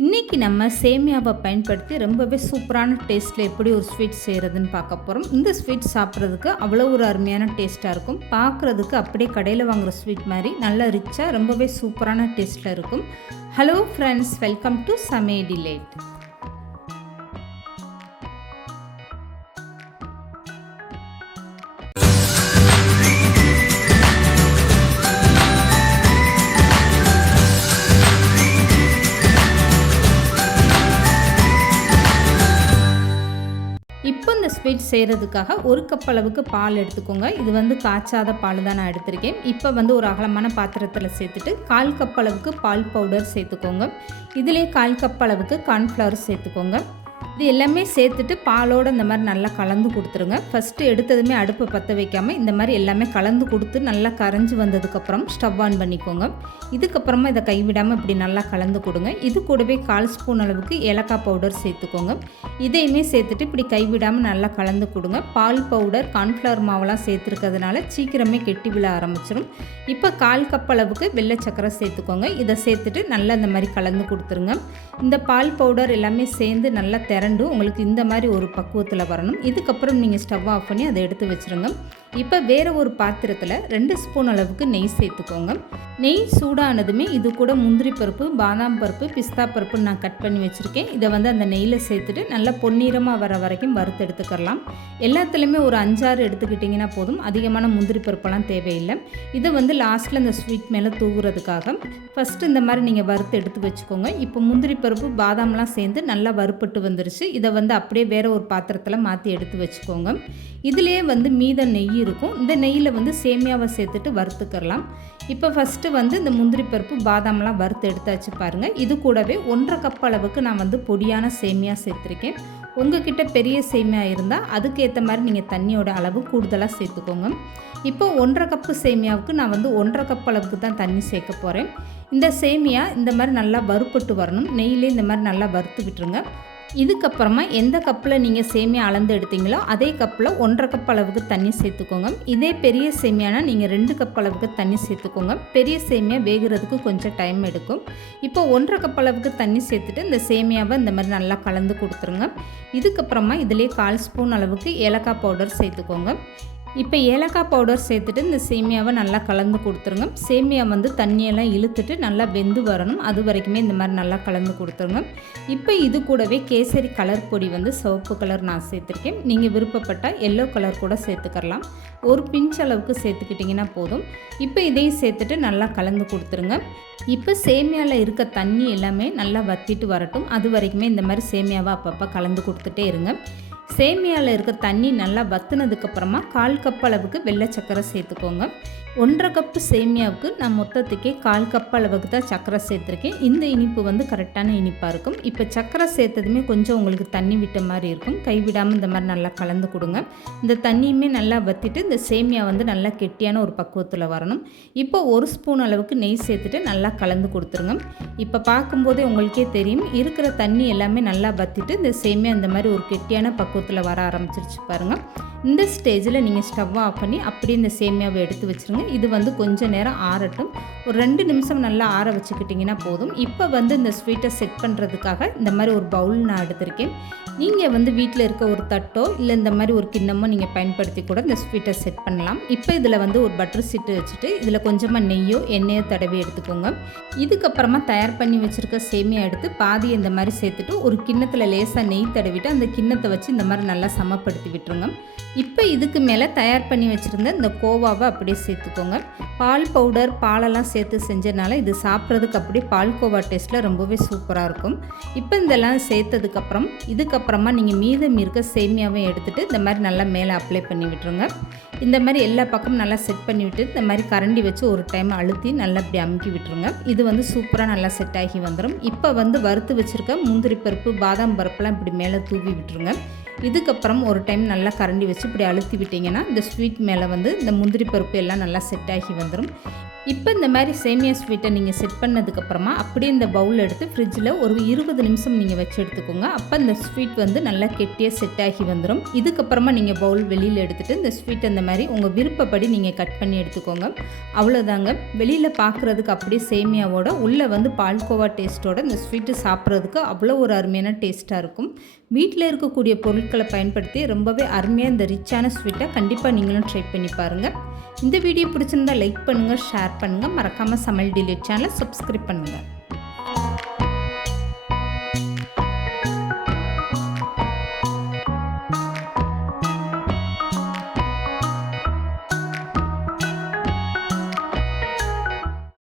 இன்றைக்கி நம்ம சேமியாவை பயன்படுத்தி ரொம்பவே சூப்பரான டேஸ்ட்டில் எப்படி ஒரு ஸ்வீட் செய்கிறதுன்னு பார்க்க போகிறோம். இந்த ஸ்வீட் சாப்பிட்றதுக்கு அவ்வளோ ஒரு அருமையான டேஸ்ட்டாக இருக்கும். பார்க்குறதுக்கு அப்படியே கடையில் வாங்குகிற ஸ்வீட் மாதிரி நல்லா ரிச்சாக ரொம்பவே சூப்பரான டேஸ்ட்டில் இருக்கும். ஹலோ ஃப்ரெண்ட்ஸ், வெல்கம் டு சமையல் டிலைட். இப்போ இந்த ஸ்வீட் செய்கிறதுக்காக ஒரு கப் அளவுக்கு பால் எடுத்துக்கோங்க. இது காய்ச்சாத பால் தான் நான் எடுத்திருக்கேன். இப்போ ஒரு அகலமான பாத்திரத்தில் சேர்த்துட்டு 1/4 கப் அளவுக்கு பால் பவுடர் சேர்த்துக்கோங்க. இதிலே 1/4 கப் அளவுக்கு கார்ன்ஃப்ளவர் சேர்த்துக்கோங்க. இது எல்லாமே சேர்த்துட்டு பாலோடு இந்த மாதிரி நல்லா கலந்து கொடுத்துருங்க. ஃபஸ்ட்டு எடுத்ததுமே அடுப்பை பற்ற வைக்காமல் இந்த மாதிரி எல்லாமே கலந்து கொடுத்து நல்லா கரைஞ்சி வந்ததுக்கப்புறம் ஸ்டவ் ஆன் பண்ணிக்கோங்க. இதுக்கப்புறமா இதை கைவிடாமல் இப்படி நல்லா கலந்து கொடுங்க. இது கூடவே 1/4 ஸ்பூன் அளவுக்கு ஏலக்காய் பவுடர் சேர்த்துக்கோங்க. இதையுமே சேர்த்துட்டு இப்படி கைவிடாமல் நல்லா கலந்து கொடுங்க. பால் பவுடர் கார்ன்ஃப்ளவர் மாவெல்லாம் சேர்த்துருக்கிறதுனால சீக்கிரமே கெட்டி விழ ஆரம்பிச்சிடும். இப்போ 1/4 கப் அளவுக்கு வெள்ளை சக்கரை சேர்த்துக்கோங்க. இதை சேர்த்துட்டு நல்லா இந்த மாதிரி கலந்து கொடுத்துருங்க. இந்த பால் பவுடர் எல்லாமே சேர்ந்து நல்லா திரண்டு உங்களுக்கு இந்த மாதிரி ஒரு பக்குவத்தில் வரணும். இதுக்கப்புறம் நீங்கள் ஸ்டவ் ஆஃப் பண்ணி அதை எடுத்து வச்சுருங்க. இப்போ வேறு ஒரு பாத்திரத்தில் 2 ஸ்பூன் அளவுக்கு நெய் சேர்த்துக்கோங்க. நெய் சூடானதுமே இது கூட முந்திரி பருப்பு, பாதாம் பருப்பு, பிஸ்தா பருப்பு நான் கட் பண்ணி வச்சுருக்கேன். இதை அந்த நெய்யில் சேர்த்துட்டு நல்லா பொன்னிறமாக வர வரைக்கும் வறுத்து எடுத்துக்கலாம். எல்லாத்துலேயுமே ஒரு 5-6 எடுத்துக்கிட்டிங்கன்னா போதும். அதிகமான முந்திரி பருப்பெல்லாம் தேவையில்லை. இதை லாஸ்ட்டில் இந்த ஸ்வீட் மேலே தூவுறதுக்காக ஃபஸ்ட்டு இந்த மாதிரி நீங்கள் வறுத்து எடுத்து வச்சுக்கோங்க. இப்போ முந்திரி பருப்பு, பாதாம்லாம் சேர்ந்து நல்லா வறுப்பட்டு வந்துருச்சு. இதை அப்படியே வேறு ஒரு பாத்திரத்தில் மாற்றி எடுத்து வச்சுக்கோங்க. இதிலே மீத நெய் இருக்கும். இந்த நெய்யில் சேமியாவை சேர்த்துட்டு வறுத்துக்கலாம். இப்போ ஃபஸ்ட்டு இந்த முந்திரி பருப்பு, பாதாம்லாம் வறுத்து எடுத்தாச்சு பாருங்கள். இது கூடவே 1/2 கப் அளவுக்கு நான் பொடியான சேமியா சேர்த்துருக்கேன். உங்ககிட்ட பெரிய சேமியா இருந்தால் அதுக்கேற்ற மாதிரி நீங்கள் தண்ணியோட அளவு கூடுதலாக சேர்த்துக்கோங்க. இப்போ 1/2 கப்பு சேமியாவுக்கு நான் 1/2 கப் அளவுக்கு தான் தண்ணி சேர்க்க போகிறேன். இந்த சேமியா இந்த மாதிரி நல்லா வறுப்பட்டு வரணும். நெய்யிலே இந்த மாதிரி நல்லா வறுத்து விட்டுருங்க. இதுக்கப்புறமா எந்த கப்பில் நீங்கள் சேமியா அளந்து எடுத்தீங்களோ அதே கப்பில் 1/2 கப் அளவுக்கு தண்ணி சேர்த்துக்கோங்க. இதே பெரிய சேமியானா நீங்கள் 2 கப் அளவுக்கு தண்ணி சேர்த்துக்கோங்க. பெரிய சேமியா வேகிறதுக்கு கொஞ்சம் டைம் எடுக்கும். இப்போ 1/2 கப் அளவுக்கு தண்ணி சேர்த்துட்டு இந்த சேமியாவை இந்த மாதிரி நல்லா கலந்து கொடுத்துருங்க. இதுக்கப்புறமா இதிலே 1/4 ஸ்பூன் அளவுக்கு ஏலக்காய் பவுடர் சேர்த்துக்கோங்க. இப்போ ஏலக்காய் பவுடர் சேர்த்துட்டு இந்த சேமியாவை நல்லா கலந்து கொடுத்துருங்க. சேமியா தண்ணியெல்லாம் இழுத்துட்டு நல்லா வெந்து வரணும். அது வரைக்குமே இந்த மாதிரி நல்லா கலந்து கொடுத்துருங்க. இப்போ இது கூடவே கேசரி கலர் பொடி சிவப்பு கலர் நான் சேர்த்துருக்கேன். நீங்கள் விருப்பப்பட்டால் எல்லோ கலர் கூட சேர்த்துக்கலாம். ஒரு பிஞ்ச் அளவுக்கு சேர்த்துக்கிட்டிங்கன்னா போதும். இப்போ இதையும் சேர்த்துட்டு நல்லா கலந்து கொடுத்துருங்க. இப்போ சேமியாவில் இருக்க தண்ணி எல்லாமே நல்லா வற்றிட்டு வரட்டும். அது வரைக்குமே இந்த மாதிரி சேமியாவை அப்பப்போ கலந்து கொடுத்துட்டே இருங்க. சேமியாவில் இருக்க தண்ணி நல்லா வற்றினதுக்கப்புறமா 1/4 கப் அளவுக்கு வெள்ளை சக்கரை சேர்த்துக்கோங்க. 1/2 கப்பு சேமியாவுக்கு நான் மொத்தத்துக்கே 1/4 கப் அளவுக்கு தான் சக்கரை சேர்த்துருக்கேன். இந்த இனிப்பு கரெக்டான இனிப்பாக இருக்கும். இப்போ சக்கரை சேர்த்ததுமே கொஞ்சம் உங்களுக்கு தண்ணி விட்ட மாதிரி இருக்கும். கைவிடாமல் இந்த மாதிரி நல்லா கலந்து கொடுங்க. இந்த தண்ணியுமே நல்லா வற்றிட்டு இந்த சேமியா நல்லா கெட்டியான ஒரு பக்குவத்தில் வரணும். இப்போ 1 ஸ்பூன் அளவுக்கு நெய் சேர்த்துட்டு நல்லா கலந்து கொடுத்துருங்க. இப்போ பார்க்கும்போதே உங்களுக்கே தெரியும், இருக்கிற தண்ணி எல்லாமே நல்லா வற்றிட்டு இந்த சேமியா இந்த மாதிரி ஒரு கெட்டியான பக்குவத்தில் வர ஆரம்பிச்சிருச்சு பாருங்கள். இந்த ஸ்டேஜில் நீங்கள் ஸ்டவ் ஆஃப் பண்ணி அப்படியே இந்த சேமியாவை எடுத்து வச்சுருங்க. இது கொஞ்சம் நேரம் ஆறட்டும். ஒரு 2 நிமிஷம் நல்லா ஆற வச்சுக்கிட்டிங்கன்னா போதும். இப்போ இந்த ஸ்வீட்டை செட் பண்ணுறதுக்காக இந்த மாதிரி ஒரு பவுல் நான் எடுத்திருக்கேன். நீங்கள் வீட்டில் இருக்க ஒரு தட்டோ இல்லை இந்த மாதிரி ஒரு கிண்ணமோ நீங்கள் பயன்படுத்தி கூட இந்த ஸ்வீட்டை செட் பண்ணலாம். இப்போ இதில் ஒரு பட்டர் சீட்டு வச்சுட்டு இதில் கொஞ்சமாக நெய்யோ எண்ணெயோ தடவி எடுத்துக்கோங்க. இதுக்கப்புறமா தயார் பண்ணி வச்சுருக்க சேமியா எடுத்து பாதி இந்த மாதிரி சேர்த்துட்டு ஒரு கிண்ணத்தில் லேசாக நெய் தடவிட்டு அந்த கிண்ணத்தை வச்சு இந்த மாதிரி நல்லா சமப்படுத்தி விட்டுருங்க. இப்போ இதுக்கு மேலே தயார் பண்ணி வச்சுருந்த இந்த கோவாவை அப்படியே சேர்த்துக்கோங்க. பால் பவுடர், பாலெல்லாம் சேர்த்து செஞ்சதுனால இது சாப்பிட்றதுக்கு அப்படியே பால்கோவா டேஸ்ட்டில் ரொம்பவே சூப்பராக இருக்கும். இப்போ இதெல்லாம் சேர்த்ததுக்கப்புறம் இதுக்கப்புறமா நீங்கள் மீதம் இருக்க சேமியாவை எடுத்துகிட்டு இந்த மாதிரி நல்லா மேலே அப்ளை பண்ணி விட்டுருங்க. இந்த மாதிரி எல்லா பக்கமும் நல்லா செட் பண்ணி விட்டு இந்த மாதிரி கரண்டி வச்சு ஒரு டைம் அழுத்தி நல்லா இப்படி அமுக்கி விட்டுருங்க. இது சூப்பராக நல்லா செட் ஆகி வந்துடும். இப்போ வறுத்து வச்சுருக்க முந்திரி பருப்பு, பாதாம் பருப்புலாம் இப்படி மேலே தூவி விட்டுருங்க. இதுக்கப்புறம் ஒரு டைம் நல்லா கரண்டி வச்சு இப்படி அழுத்தி விட்டிங்கன்னா இந்த ஸ்வீட் மேலே வந்து இந்த முந்திரி பருப்பு எல்லாம் நல்லா செட் ஆகி வந்துடும். இப்போ இந்த மாதிரி சேமியா ஸ்வீட்டை நீங்கள் செட் பண்ணதுக்கப்புறமா அப்படியே இந்த பவுல் எடுத்து ஃப்ரிட்ஜில் ஒரு 20 நிமிஷம் நீங்கள் வச்சு எடுத்துக்கோங்க. அப்போ இந்த ஸ்வீட் வந்து நல்லா கெட்டியாக செட் ஆகி வந்துடும். இதுக்கப்புறமா நீங்கள் பவுல் வெளியில் எடுத்துகிட்டு இந்த ஸ்வீட் அந்த மாதிரி உங்கள் விருப்பப்படி நீங்கள் கட் பண்ணி எடுத்துக்கோங்க. அவ்வளோதாங்க. வெளியில் பார்க்குறதுக்கு அப்படியே சேமியாவோட உள்ளே வந்து பால்கோவா டேஸ்ட்டோட இந்த ஸ்வீட்டு சாப்பிட்றதுக்கு அவ்வளோ ஒரு அருமையான டேஸ்ட்டாக இருக்கும். வீட்டில் இருக்கக்கூடிய பொருட்களை பயன்படுத்தி ரொம்பவே அருமையாக இந்த ரிச்சான ஸ்வீட்டை கண்டிப்பாக நீங்களும் ட்ரை பண்ணி பாருங்கள். இந்த வீடியோ பிடிச்சிருந்தால் லைக் பண்ணுங்கள், ஷேர் பண்ணுங்கள். மறக்காமல் சமையல் டிலேட் சேனலை சப்ஸ்கிரைப் பண்ணுங்கள்.